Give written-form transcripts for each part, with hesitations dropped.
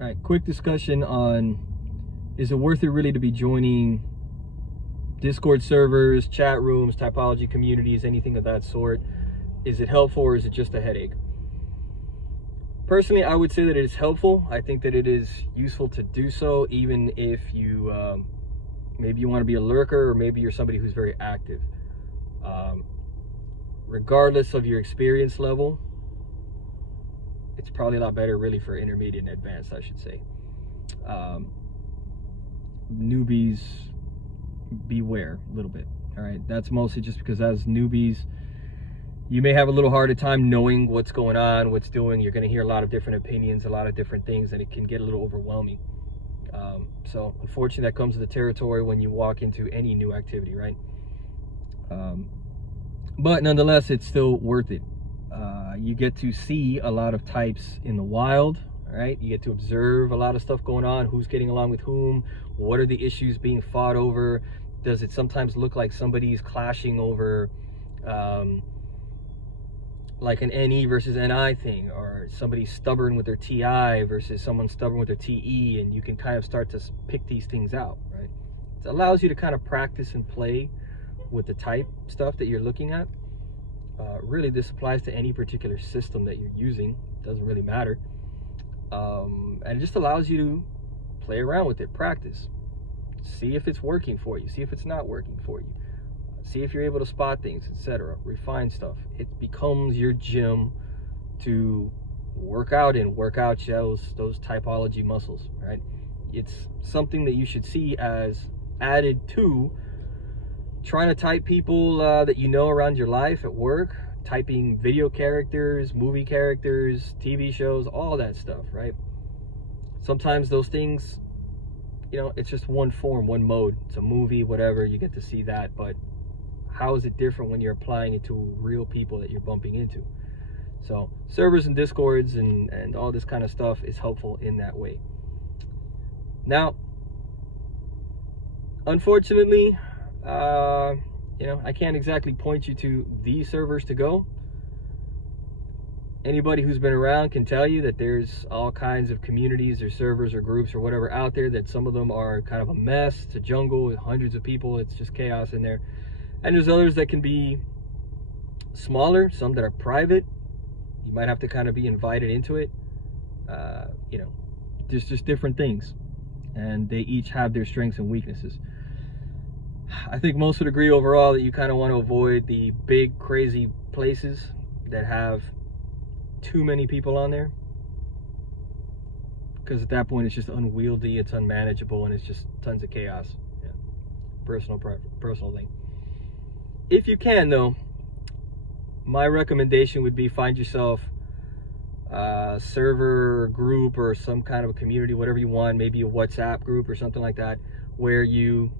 All right, quick discussion on, is it worth it really to be joining Discord servers, chat rooms, typology communities, anything of that sort? Is it helpful, or is it just a headache? Personally, I would say that it is helpful. I think that it is useful to do so, even if you maybe you want to be a lurker, or maybe you're somebody who's very active. Regardless of your experience level, it's probably a lot better really for intermediate and advanced, I should say. Newbies, beware a little bit. All right, that's mostly just because as newbies, you may have a little harder time knowing what's going on, what's doing. You're going to hear a lot of different opinions, a lot of different things, and it can get a little overwhelming. So unfortunately, that comes with the territory when you walk into any new activity, right? But nonetheless, it's still worth it. You get to see a lot of types in the wild, right? You get to observe a lot of stuff going on, who's getting along with whom, what are the issues being fought over. Does it sometimes look like somebody's clashing over like an NE versus NI thing, or somebody's stubborn with their TI versus someone stubborn with their TE, and you can kind of start to pick these things out, right? It allows you to kind of practice and play with the type stuff that you're looking at. Really, this applies to any particular system that you're using. It doesn't really matter. And it just allows you to play around with it, practice. See if it's working for you. See if it's not working for you. See if you're able to spot things, etc. Refine stuff. It becomes your gym to work out in, work out those typology muscles, right? It's something that you should see as added to trying to type people that you know around your life at work, typing video characters, movie characters, TV shows, all that stuff, right? Sometimes those things, you know, it's just one form, one mode. It's a movie, whatever, you get to see that, but how is it different when you're applying it to real people that you're bumping into? So servers and discords and all this kind of stuff is helpful in that way. Now, unfortunately, you know, I can't exactly point you to these servers to go. Anybody who's been around can tell you that there's all kinds of communities or servers or groups or whatever out there, that some of them are kind of a mess. It's a jungle with hundreds of people. It's just chaos in there. And there's others that can be smaller, some that are private. You might have to kind of be invited into it. You know, there's just different things, and they each have their strengths and weaknesses. I think most would agree overall that you kind of want to avoid the big, crazy places that have too many people on there, because at that point it's just unwieldy, it's unmanageable, and it's just tons of chaos. Yeah. Personal thing. If you can, though, my recommendation would be find yourself a server or group or some kind of a community, whatever you want, maybe a WhatsApp group or something like that, where you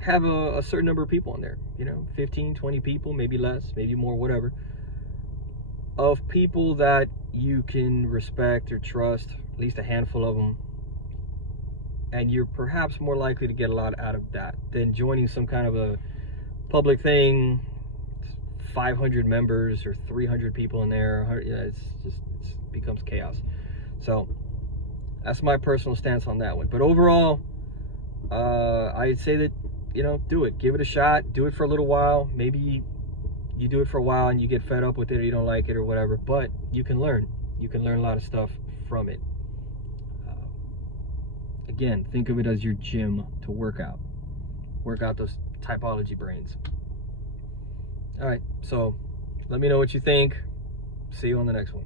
have a certain number of people in there, you know, 15, 20 people, maybe less, maybe more, whatever, of people that you can respect or trust, at least a handful of them, and you're perhaps more likely to get a lot out of that than joining some kind of a public thing, 500 members or 300 people in there. You know, it becomes chaos. So that's my personal stance on that one. But overall, I'd say that, you know, do it, give it a shot, do it for a little while. Maybe you do it for a while and you get fed up with it, or you don't like it or whatever, but you can learn a lot of stuff from it. Again, think of it as your gym to work out those typology brains. All right, so let me know what you think. See you on the next one.